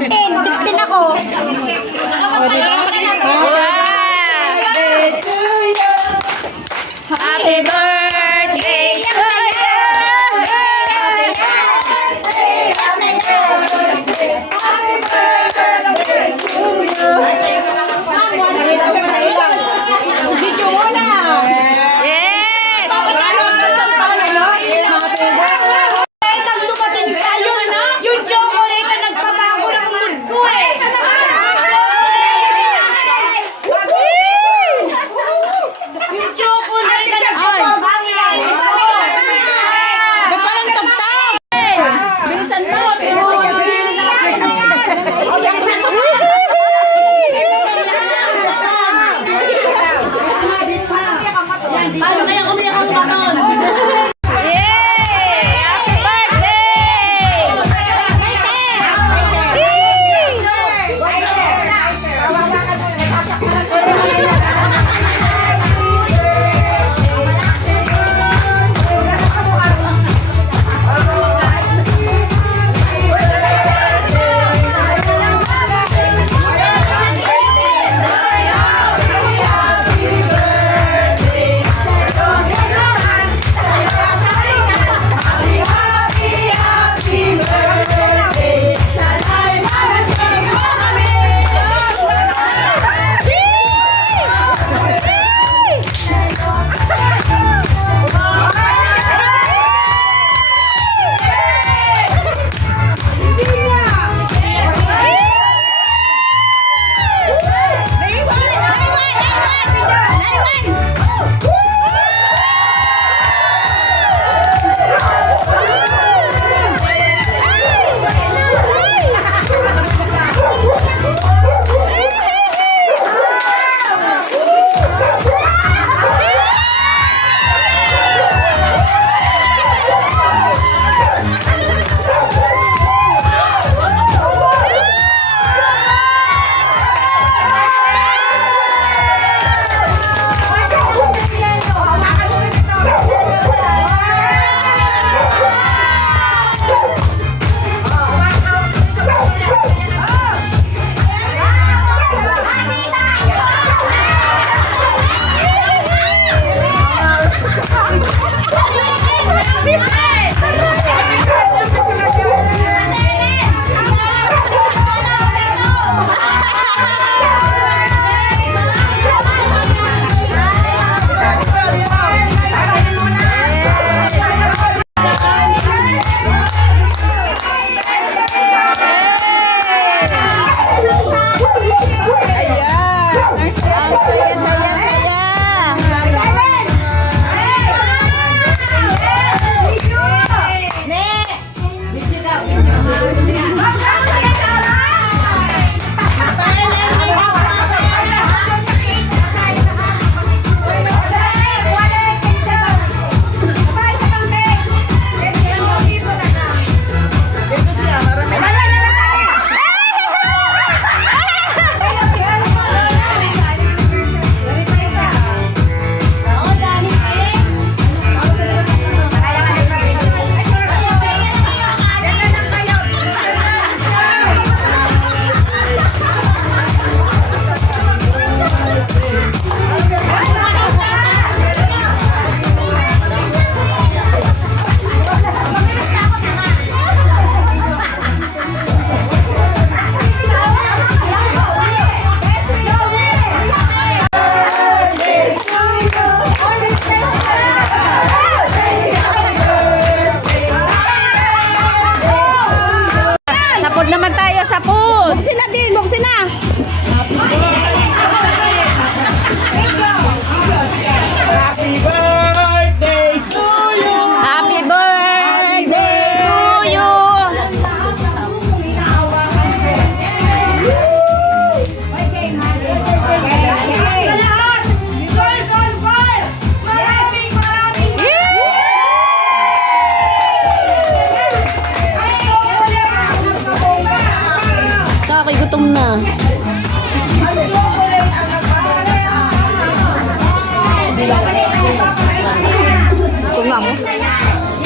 14, 16 ako. Happy birthday to you. Yes! Nagdumating sa yung chocolate na nagpabago ng mood ko eh. Yung chocolate na nagpabago ng mood ko. Ba't parang tagtag? Bilisan mo. Paano kaya kumiyak ang baton? Yay! Happy birthday!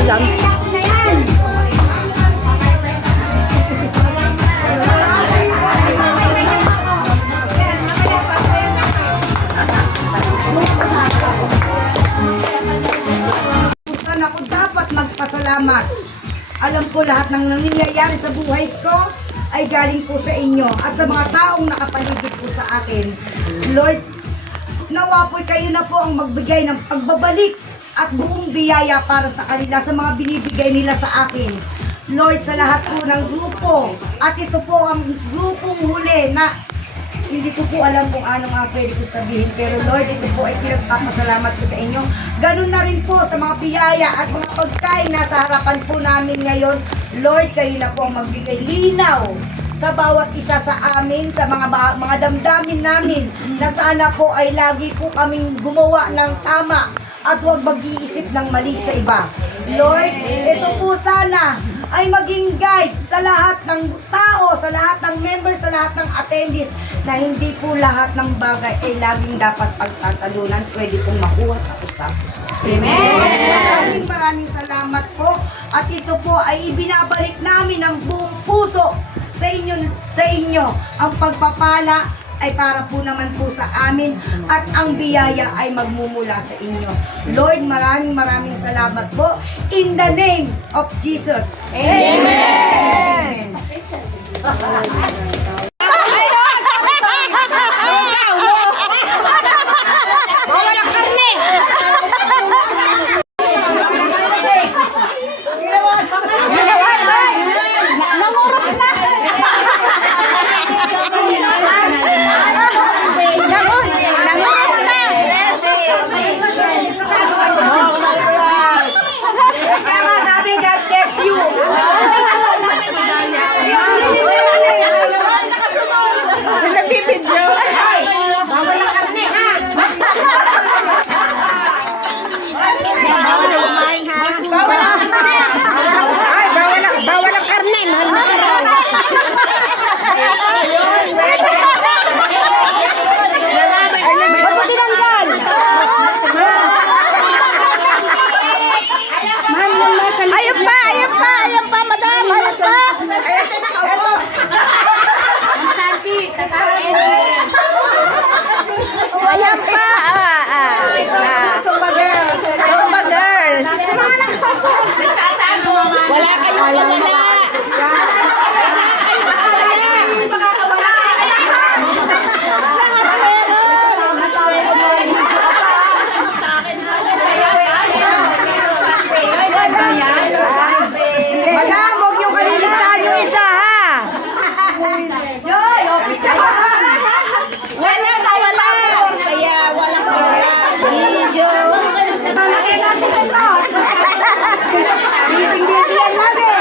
Ayan. po lahat ng nangyayari sa buhay ko ay galing po sa inyo at sa mga taong nakapaligid po sa akin. Lord, nawa po kayo na po ang magbigay ng pagbabalik at buong biyaya para sa kanila sa mga binibigay nila sa akin. Lord, sa lahat po ng grupo, at ito po ang grupong huli na hindi ko po alam kung anong ang pwede ko sabihin, pero Lord, ito po ay pinagpapasalamat ko sa inyo. Ganun na rin po sa mga biyaya at mga pagkain nasa harapan po namin ngayon. Lord, kayo na po ang magbigay linaw sa bawat isa sa amin, sa mga damdamin namin, na sana po ay lagi po kaming gumawa ng tama at huwag mag-iisip ng mali sa iba. Lord, ito po sana ay maging guide sa lahat ng tao, sa lahat ng members, sa lahat ng attendees, na hindi po lahat ng bagay ay laging dapat pagtatalunan, pwede pong makuha sa usapan. Amen! Maraming salamat po, at ito po ay ibinabalik namin ng buong puso sa inyo. Ang pagpapala ay para po naman po sa amin at ang biyaya ay magmumula sa inyo. Lord, maraming salamat po. In the name of Jesus. Amen! Bawal ang karne! Nanguros na! Sabi, God bless you. Nagbibidyo. Bawal ang karne, ha? Bawal ang karne. Mahal na araw. Ba't mo tinanggal? Ayun pa, madam. Ayun pa. Ayan pa. Sumba girls. Zumba girls. Wala kayong wala. Madam, huwag niyong kaliligtaan yung isa, ha? Wala. Kaya walang video. Busy yan lagi.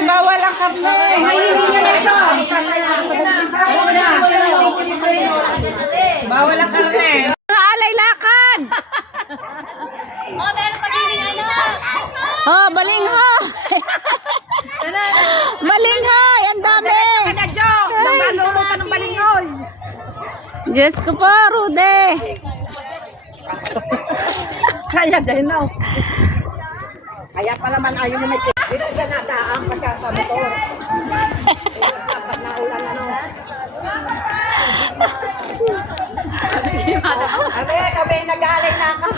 Bawal ang karne. Bawal ang karne. Alay lakad. Oh, balingho. Balinghoy, ang dami. Nagbaluto ng balinghoy. Diyos ko po, Rude. Kaya dahil na. Kaya pa naman ayaw mo may dito siya nataang pagka sa motor. Dapat naulan ano. Kami nag-aalay na ako.